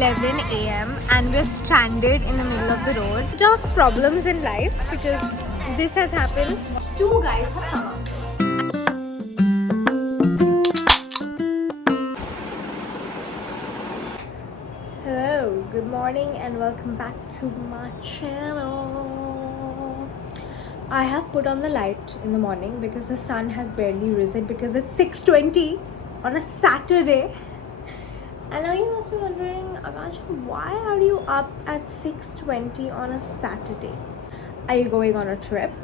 11 a.m. and we're stranded in the middle of the road. A lot of problems in life because this has happened. Two guys have come out. Hello, good morning and welcome back to my channel. I have put on the light in the morning because the sun has barely risen because it's 6:20 on a Saturday. And now you must be wondering, Akansha, why are you up at 6:20 on a Saturday? Are you going on a trip?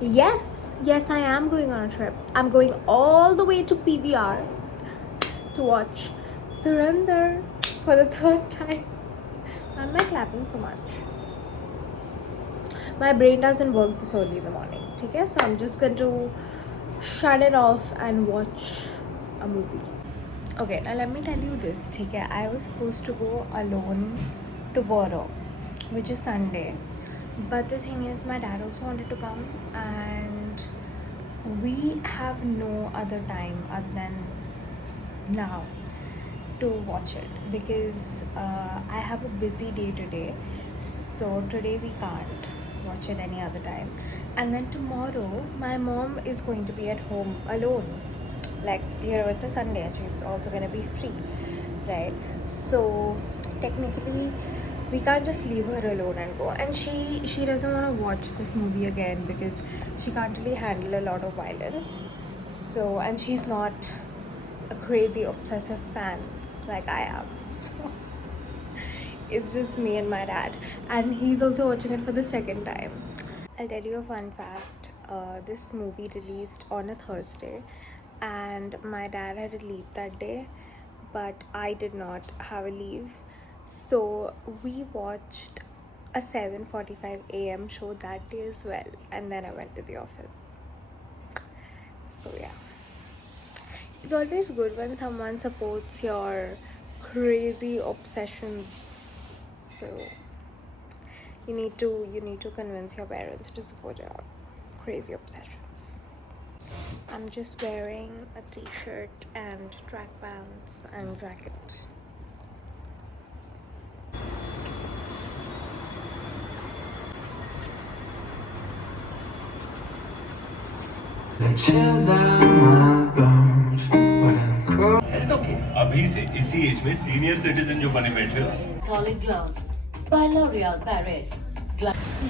Yes, I am going on a trip. I'm going all the way to PVR to watch Dhurandhar for the third time. Why am I clapping so much? My brain doesn't work this early in the morning. Okay, so I'm just going to shut it off and watch a movie. Okay, now let me tell you this. Okay, I was supposed to go alone tomorrow, which is Sunday. But the thing is, my dad also wanted to come, and we have no other time other than now to watch it because I have a busy day today. So today we can't watch it any other time. And then tomorrow, my mom is going to be at home alone. Like, you know, it's a Sunday and she's also gonna be free, right? So technically we can't just leave her alone and go, and she doesn't want to watch this movie again because she can't really handle a lot of violence. So, and she's not a crazy obsessive fan like I am, so it's just me and my dad, and he's also watching it for the second time. I'll tell you a fun fact. This movie released on a Thursday and my dad had a leave that day, but I did not have a leave. So we watched a 7:45 a.m. show that day as well, and then I went to the office. So yeah. It's always good when someone supports your crazy obsessions. So you need to convince your parents to support your crazy obsessions. I'm just wearing a t-shirt and track pants and jacket. Health okay अभी से इसी as में senior citizen जो बने बैठे हो Garlic gloves by L'Oreal Paris.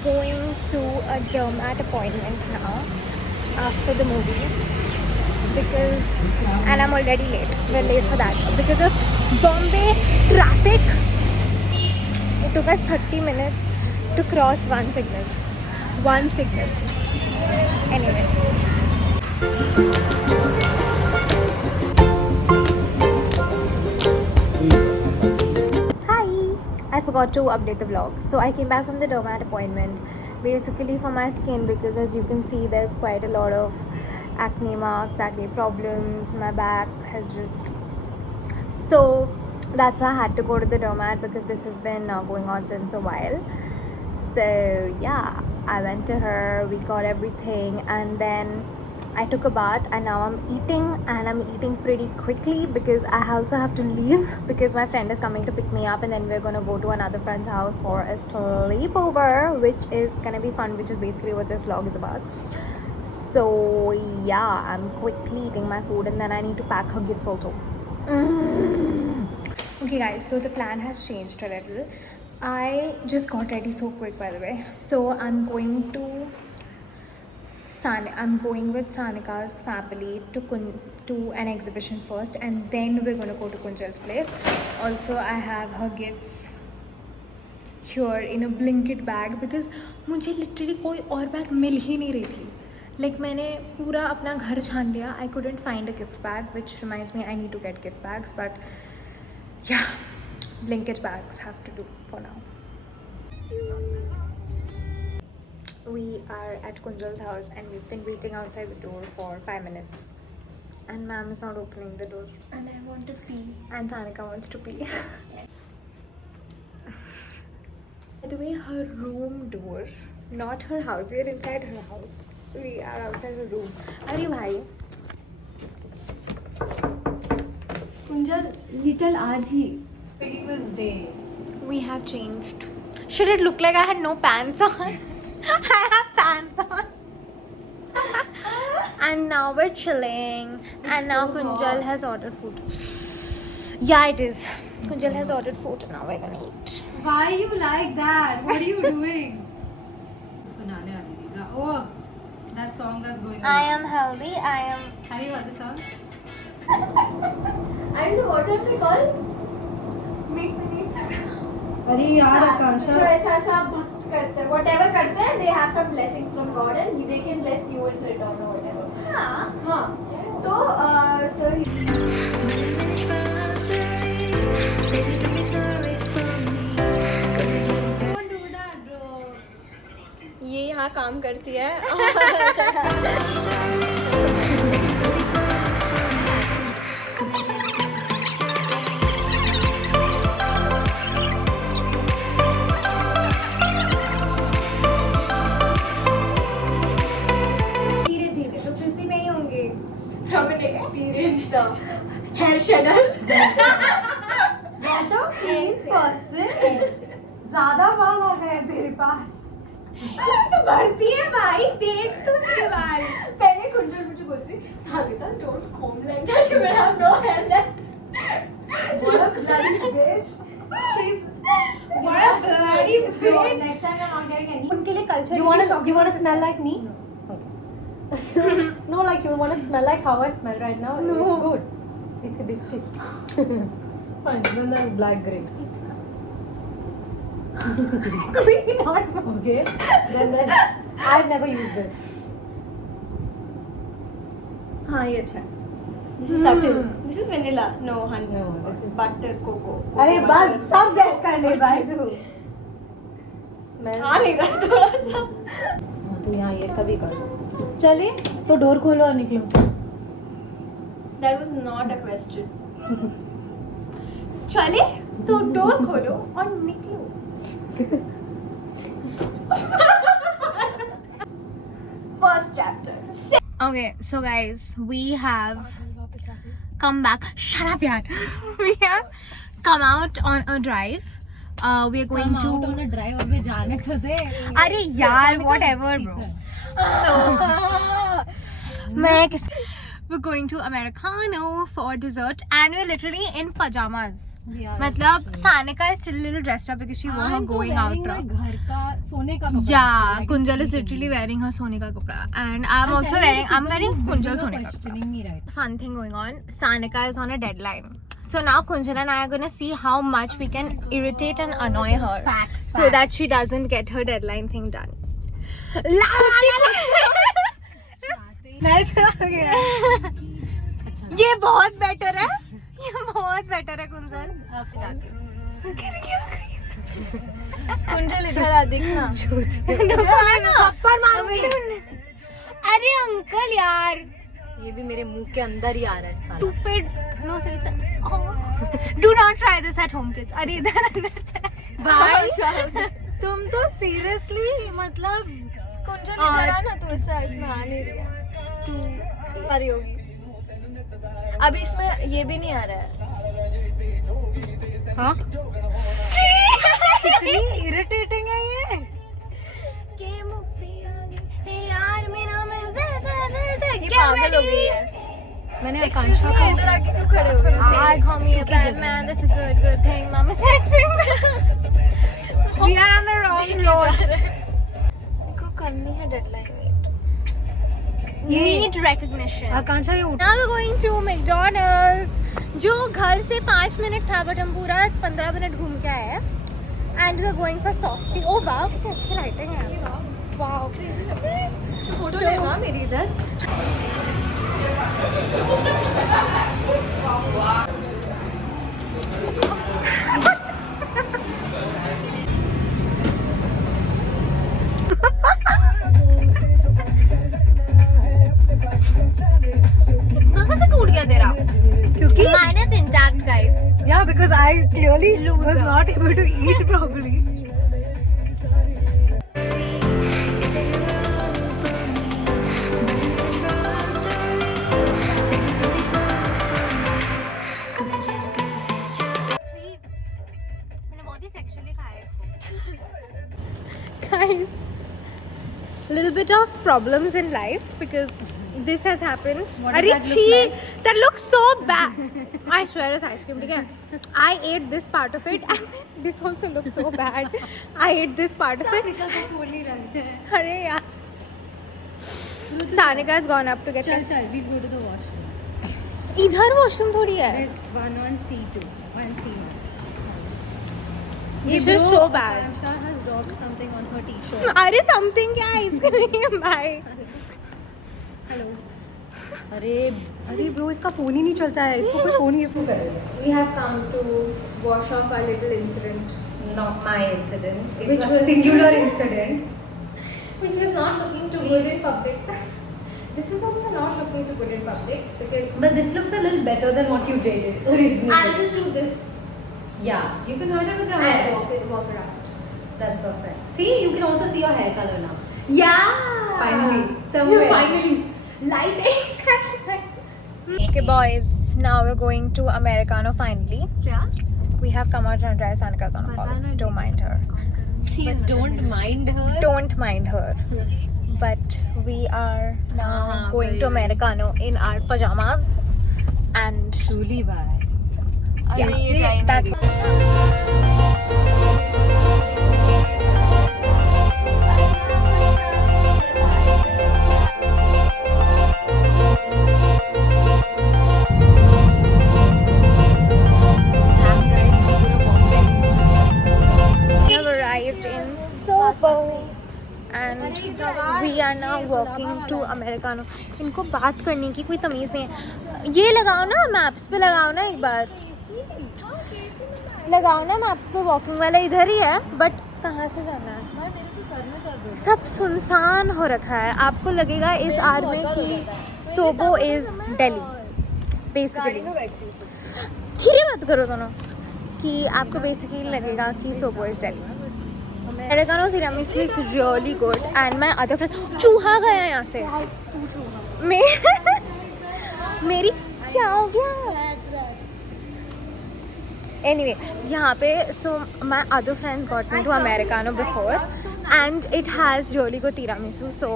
Going to a dermat appointment now after the movie because, and I'm already late. We're late for that because of Bombay traffic. It took us 30 minutes to cross one signal. Anyway. Hi! I forgot to update the vlog. So I came back from the dermat appointment basically for my skin because, as you can see, there's quite a lot of acne marks, acne problems. My back has just... So that's why I had to go to the dermat because this has been going on since a while. So yeah, I went to her, we got everything, and then I took a bath, and now I'm eating, and I'm eating pretty quickly because I also have to leave because my friend is coming to pick me up, and then we're gonna go to another friend's house for a sleepover, which is gonna be fun, which is basically what this vlog is about. So yeah, I'm quickly eating my food, and then I need to pack her gifts also. Okay guys, so the plan has changed a little. I just got ready so quick, by the way. So I'm going with Sanika's family to an exhibition first, and then we're going to go to Kunjal's place. Also, I have her gifts here in a Blinkit bag because मुझे literally कोई और bag मिल ही नहीं रही थी. Like मैंने पूरा अपना घर छान लिया. I couldn't find a gift bag, which reminds me I need to get gift bags, but yeah, Blinkit bags have to do for now. We are at Kunjal's house and we've been waiting outside the door for 5 minutes. And ma'am is not opening the door. And I want to pee. And Sanika wants to pee. By the way, her room door, not her house. We are inside her house. We are outside her room. Are bhai? Kunjal little आज ही famous day. We have changed. Should it look like I had no pants on? I have pants on. And now we're chilling. And now Kunjal has ordered food. Yeah, it is. Kunjal has ordered food and now we're gonna eat. Why you like that? What are you doing? Oh, that song that's going on. I am healthy. I am. Have you heard the song? I don't know what are they called? Make me. अरे यार आकांक्षा. जो ऐसा सा भक्त करते हैं, whatever करते हैं, they have some blessings from God and they can bless you in return or whatever. हाँ. तो so Don't do that, bro. ये यहाँ काम करती है. धीरे-धीरे तो किसी नहीं होंगे. From an experience, hair shredder. तो इस पर्सन ज़्यादा बाल आ गए तेरे पास. तो भरती है भाई, देख तू उसके बाल. पहले कुंजल मुझे बोलती Navita, don't comb like that, you will have no hair left. What a bloody bitch. She's what a bloody bitch. Next time you're not getting any. उनके लिए culture. You wanna smell like me? No, like you wanna smell like how I smell right now. No. It's good. It's a biscuit. Fine. Then there's black grape. Not Okay. Then there's. I've never used this. हाँ ये अच्छा है. This is subtle. This is vanilla. No, honey. No, this is butter, cocoa. अरे बस सब gas कर ले भाई तू. Smell. हाँ नहीं कर थोड़ा सा. तो यहाँ ये सभी कर. चले तो डोर खोलो और निकलो. That was not a question. चले तो डोर खोलो और निकलो. First chapter. Okay, so guys, we have come back. Shut up, yaar. We have come out on a drive. We are going to. on a drive अबे जाने तो दे. अरे यार, whatever, bro. So, मैं किस we're going to Americano for dessert and we're literally in pajamas. मतलब Sanika is still a little dressed up because she wore her going out top. घर का सोने का कपड़ा. Yeah, Kunjal is literally wearing her Sone ka kapda and I'm wearing Kunjal Sone ka kapda. Questioning me, right? Fun thing going on, Sanika is on a deadline. So now Kunjal and I are gonna see how much we can irritate and annoy her. So that she doesn't get her deadline thing done. ये बहुत better है. ये बहुत better है कुंजल. कुंजल इधर आ देखना. अरे uncle यार, ये भी मेरे मुंह के अंदर ही आ रहा है साला. stupid. No civics. Do not try this at home, kids. अरे इधर अंदर चला. भाई तुम तो सीरियसली मतलब कुंजल इधर आ ना, तो इसमें आ नहीं रही है. आ रही होगी. अभी इसमें ये भी नहीं आ रहा है. हाँ कितनी इरिटेटिंग है ये. यार मेरा ये पागल हो गई है. मैंने आकांक्षा को इधर आके क्यों खड़े हो गए? आज Call me a bad man, that's a good thing. Mama said we are on the wrong road. को करनी है deadline meet. Need recognition. आकांक्षा ये उठ. Now we're going to McDonald's, जो घर से 5 मिनट था बट हम पूरा 15 मिनट घूम के आए हैं. And we're going for softie. Oh wow, कितनी अच्छी लाइटिंग है. Wow. फोटो लेना मेरी इधर. कहाँ से टूट गया तेरा? क्योंकि Mine is intact, guys. yeah, because I clearly was Loser. not able to eat properly. bit of problems in life because this has happened. What Arey, does that look like? that looks so bad. I swear it's ice cream. Okay? I ate this part of it and this also looks so bad. I ate this part of it. Arey yaar. Sanika has gone up to get. चल we go to the washroom. इधर washroom थोड़ी है. There's one on C2, one C1. This is so bad. Akanksha has dropped something on her t-shirt. अरे something क्या ice cream भाई. Hello. अरे bro इसका phone ही नहीं चलता है. इसको कोई फोन गिफ्ट नहीं करेगा. We have come to wash off our little incident. Not my incident. It's Which a was- singular incident. Which was not looking too good in public. This is also not looking too good in public because But this looks a little better than what you did originally. I'll just do this Yeah, you can run it with your and hair. walk around. That's perfect. See, you can also see your hair color now. Yeah. Finally. Somewhere. Finally. Lighting. Okay, boys. Now we're going to Americano. Finally, क्या? we have come out and drive Sanika's on a call. Don't mind her. Please don't mind her. Don't mind her. But we are now going to Americano in our pajamas and Truly bye. yeah, that's we have arrived in Soho and we are now walking to Americano. इनको बात करने की कोई तमीज़ नहीं है. ये लगाओ ना मैप्स पे, लगाओ ना एक बार, लगाओ ना मैप्स पे. वॉकिंग वाला इधर ही है बट कहाँ से जाना है? सब सुनसान हो रखा है. आपको लगेगा इस आर में कि सोबो इज दिल्ली बेसिकली. धीरे बात करो दोनों. कि आपको बेसिकली लगेगा कि SoBo is Delhi. Americano tiramisu is really good and my other friend चूहा गया यहाँ से. मेरी क्या हो गया? Anyway, यहाँ पे so my other friends got me to Americano before and it has really good tiramisu. So,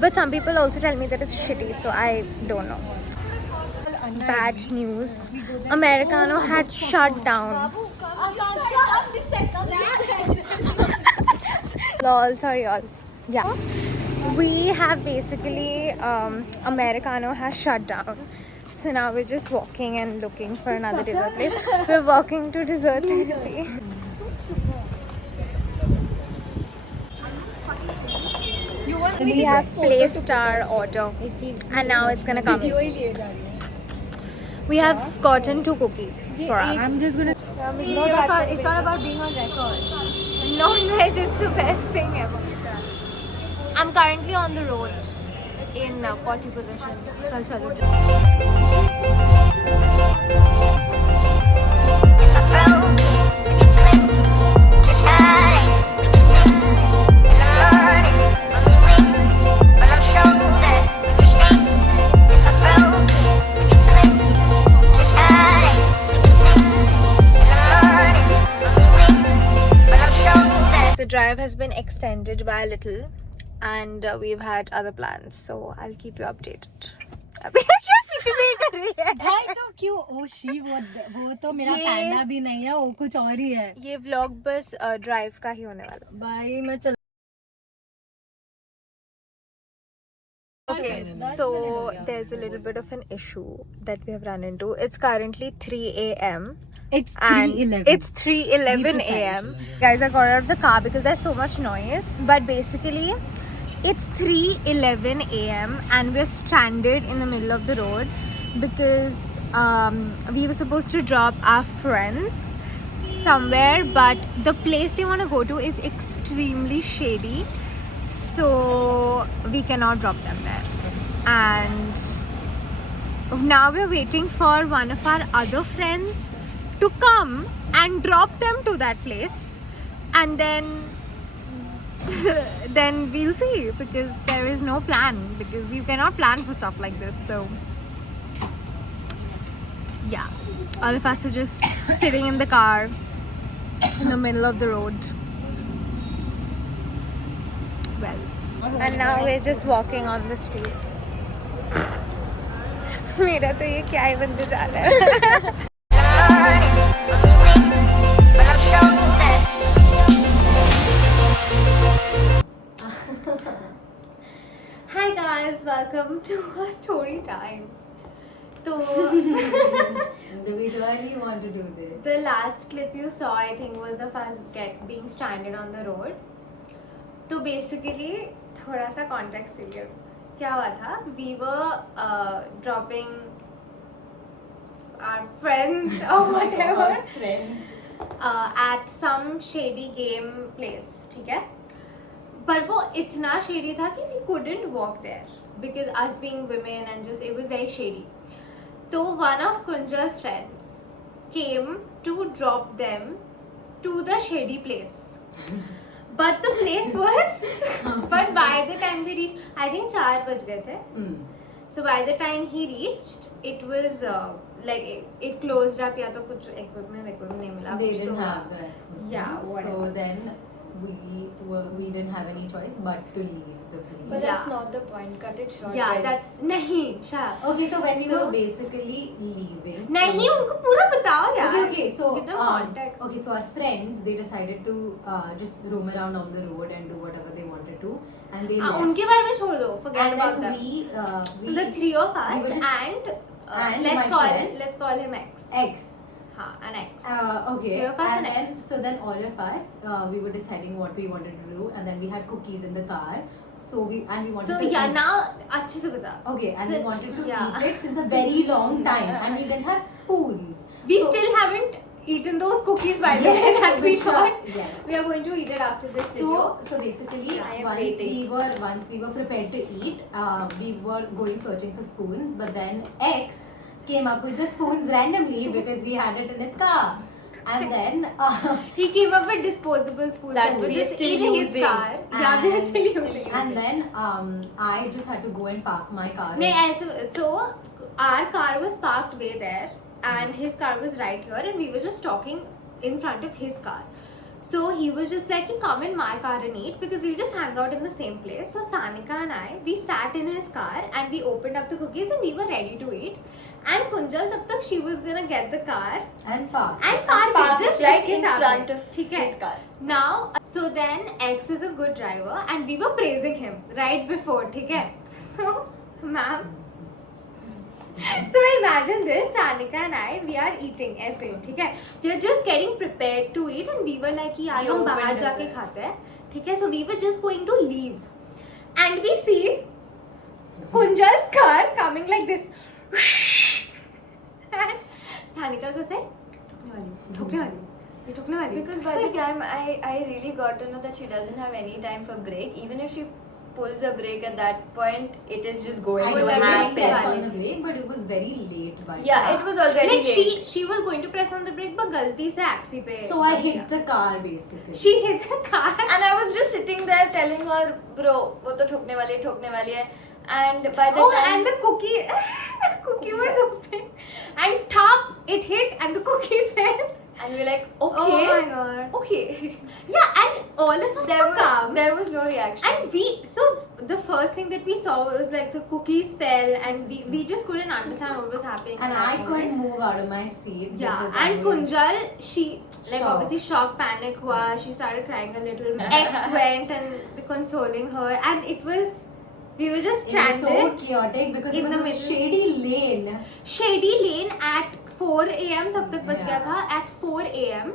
but some people also tell me that it's shitty, so I don't know. Bad news. Americano had shut down. Lol, sorry all. Yeah. We have basically, Americano has shut down. So now we're just walking and looking for another dessert place. We're walking to dessert therapy. We have placed our order and now it's gonna come. We have gotten 2 cookies for us. I'm just gonna. It's not about being on record. Non-veg is the best thing ever. I'm currently on the road in potty position. Chal. The drive has been extended by a little and we've had other plans, so I'll keep you updated. अबे क्या पीछे से ही कर रही है? भाई तो क्यों? ओ शी वो तो मेरा ये- पैंडा भी नहीं है, वो कुछ और ही है. ये vlog बस ड्राइव का ही होने वाला. भाई मैं चल. Okay, so there's a little bit of an issue that we have run into. It's currently 3 a.m. It's and 3:11. it's 3:11 a.m. Guys, I got out of the car because there's so much noise. But basically, it's 3:11 a.m. and we're stranded in the middle of the road because we were supposed to drop our friends somewhere, but the place they want to go to is extremely shady, so we cannot drop them there. And now we're waiting for one of our other friends to come and drop them to that place, and then we'll see, because there is no plan, because you cannot plan for stuff like this. So yeah, all of us are just sitting in the car in the middle of the road. Well, and now we're just walking on the street. मेरा तो ये क्या ही बनते जा रहा है. Hi guys, welcome to our story time. So Do we really want to do this? the last clip you saw, I think, was of us being stranded on the road. तो basically थोड़ा सा context चाहिए. क्या हुआ था? We were dropping our friends or whatever at some shady game place. ठीक है? पर वो इतना shady था कि we couldn't walk there because us being women and just it was very shady. So one of Kunjal's friends came to drop them to the shady place. But the place was, but by the time they reached, I think 4 बज गए थे. So by the time he reached, it was like it closed up या तो कुछ equipment नहीं मिला. They कुछ didn't तो- have the equipment. Yeah, whatever. So then we didn't have any choice but to leave the place. But Yeah. that's not the point. Cut it short. Yeah, guys. that's नहीं. Shut up. Okay, so when we So- were basically leaving. नहीं उनको पूरा बताओ यार. Okay, so give them context. okay, so our friends they decided to just roam around on the road and do whatever they wanted to, and they left. उनके बारे में छोड़ दो. Forget And about then that. we The three of us we were just- and and my friend. let's call him X. X. हाँ, an X. Okay. Three of us and then, X. so then all of us we were deciding what we wanted to do, and then we had cookies in the car. So we wanted So to yeah, eat. now अच्छे से बता. Okay, and So, we wanted to yeah. eat it since a very long time, and we didn't have spoons. We So- still haven't eaten those cookies by the way that we Which got. are- yes. We are going to eat it after this video. So basically, I am once we were prepared to eat, we were going searching for spoons, but then X came up with the spoons randomly because he had it in his car, and then He came up with disposable spoons That that were we are just still in his using. car. Yeah, we are still using. and then I just had to go and park my car. नहीं ऐसे so our car was parked way there and his car was right here and we were just talking in front of his car. So he was just like, come in my car and eat because we'll just hang out in the same place. So Sanika and I, we sat in his car and we opened up the cookies and we were ready to eat. And Kunjal, tab tak she was gonna get the car and park. and park it Park just it right इसके in सामने. front of ठीक है? his car. Now, so then X is a good driver and we were praising him right before, ठीक है? So, ma'am. So imagine this, Sanika and I, we are eating ऐसे, ठीक है? We are just getting prepared to eat and we were like कि यार We हम opened बाहर it. जाके खाते हैं, ठीक है? So we were just going to leave, and we see Kunjal's car coming like this, and Sanika goes like, ठोकने वाली, ये ठोकने वाली. Because by the time I really got to know that she doesn't have any time for break, even if she pulls a break at that point, it is just going I to know I happen. didn't press on the brake, but it was very late by Yeah, then. it was already like late. she was going to press on the brake but गलती से axi पे So I hit the car basically. she hit the car And I was just sitting there telling her, bro, वो तो ठोकने वाली है. And by the oh time and the cookie was open and top it hit and the cookie fell. and we're like, Oh okay, my god. okay. Yeah, and all of us were calm. There was no reaction. And the first thing that we saw was like the cookies fell and we just couldn't understand what was happening. And at that I moment. couldn't move out of my seat. Yeah, because I and was- Kunjal, she like Shocked. obviously shock, panic hua. She started crying a little. X went and consoling her, and we were just It was stranded so chaotic because in it was the a middle. shady lane. shady lane at 4 a.m. तब तक बज गया Yeah. था at 4 a.m.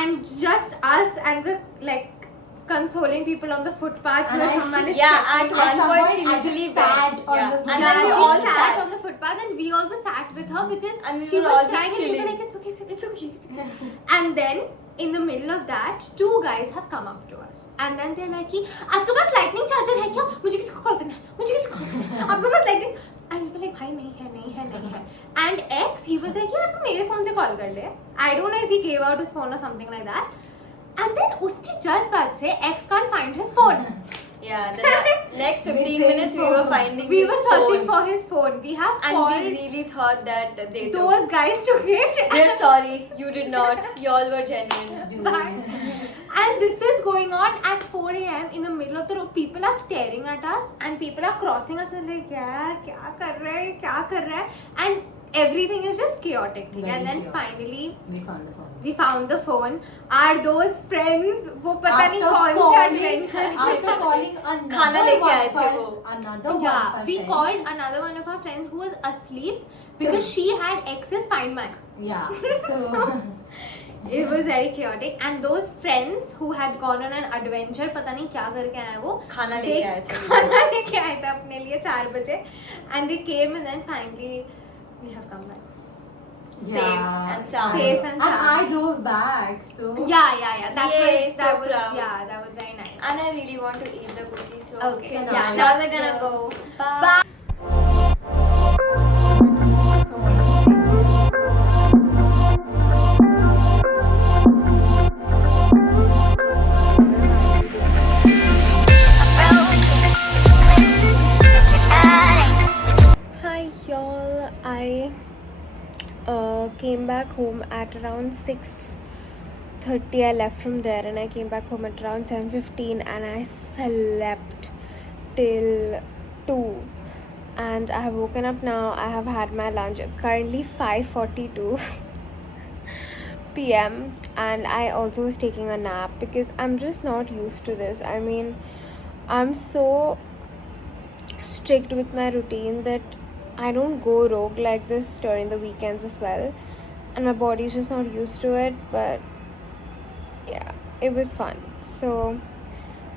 and just us and the like consoling people on the footpath. And where I someone just- is Yeah, sitting. at one some point point, she I literally just sat went. on Yeah. the And And then then we she all sat sat. on the footpath and we also sat with her because And we she were was all just crying and we were chilling. like it's okay, it's okay, it's okay. And then in the middle of that, two guys have come up to us and then they're like कि आपके पास lightning charger है क्या? मुझे किसी को call करना है, मुझे किसी को call करना है. आपके पास lightning and we were like भाई नहीं है. And X he was like यार तू मेरे phone से call कर ले. I don't know if he gave out his phone or something like that. And then उसके just बाद से X can't find his phone. Yeah, the next 15 minutes we were finding We his were searching phone. for his phone. We have And called. we really thought that they took. Those guys took it. We're sorry, you did not. You all were genuine. Bye. And this is going on at 4 a.m. in the middle of the road. People are staring at us and people are crossing us and like, yeah, kya kar raha hai? And everything is just chaotic. Very And then chaotic. finally, We found the phone. Are those friends? वो पता नहीं After कौन से calling- adventure After calling खाना another लेके one आए of थे our, वो. another one Yeah, of our we friends. called another one of our friends who was asleep because she had X's Find My. Yeah. So It was very chaotic, and those friends who had gone on an adventure, पता नहीं क्या करके आए वो, खाना they- लेके आए थे. खाना लेके आए थे अपने लिए 4 बजे, and they came and then finally we have come back. Safe and sound. Safe and sound. I drove back. So Yeah. That Yay, was so proud. that was very nice. And I really want to eat the cookies. So Okay, So yeah, now now let's we're gonna go. Bye. Bye. Hi y'all, I came back home at around 6:30. I left from there and I came back home at around 7:15 and I slept till 2. And I have woken up now. I have had my lunch. It's currently 5:42 p.m. and I also was taking a nap because I'm just not used to this. I mean, I'm so strict with my routine that I don't go rogue like this during the weekends as well, and my body's just not used to it. But yeah, it was fun. So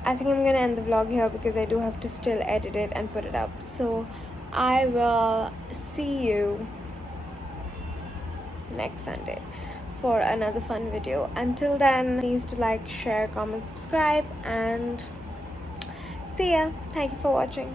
I think I'm gonna end the vlog here because I do have to still edit it and put it up. So I will see you next Sunday for another fun video. Until then, please do like, share, comment, subscribe, and see ya. Thank you for watching.